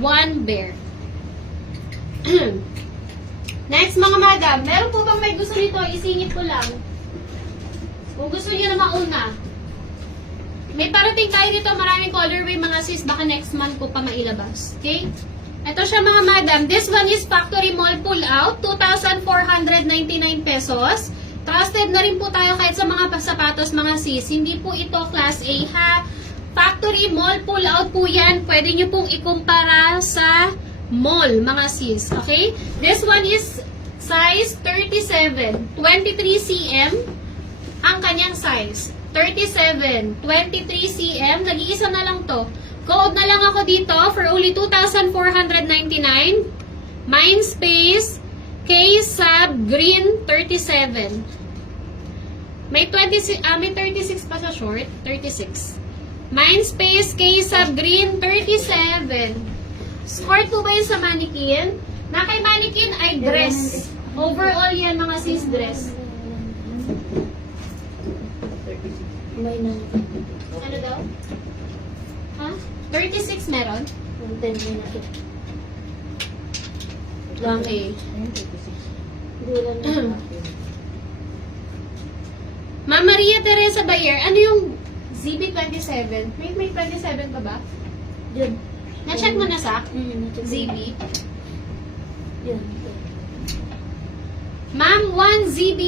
1 bear. Next, mga madam, meron po bang may gusto nito? Isingit ko lang. Kung gusto niyo na mauna. May parating tayo dito, maraming colorway mga sis, baka next month ko pa mailabas. Okay? Ito siya mga madam. This one is factory mall pull out, 2,499 pesos. Trusted na rin po tayo kahit sa mga sapatos mga sis. Hindi po ito class A ha. Factory mall pull out po yan. Pwede nyo pong ikumpara sa mall mga sis. Okay? This one is size 37, 23 cm ang kanyang size. 37, 23 cm. Nag-iisa na lang to. Code na lang ako dito for only 2,499. Mindspace K-Sub Green 37. May 36 pa sa short. 36. Mindspace K-Sub Green 37. Short po ba yun sa mannequin? Na kay mannequin ay dress. Overall yan mga sis dress. Ano daw? Ha? 36 meron? 1A. Ma'am Maria Teresa Bayer, ano yung ZB27? May 27 pa ba? Yun. Na-check mo na sa ZB? Yun. Ma'am, 1ZB.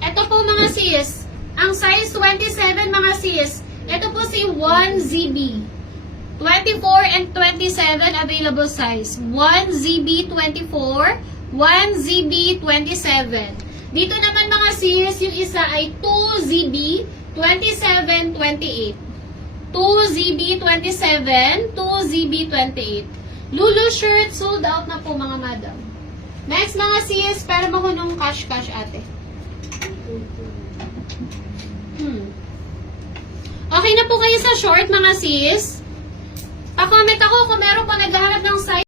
Ito po mga sis. Ang size 27 mga sis. Ito po si 1ZB. 24 and 27 available size. 1ZB24, 1ZB27. Dito naman mga sis, yung isa ay 2ZB, 27, 28. 2ZB27, 2ZB28. Lulu shirt, sold out na po mga madam. Next mga sis, pero mahunong cash ate. Okay na po kayo sa short mga sis. Pa-comment ako kung meron pa naghahanap ng size.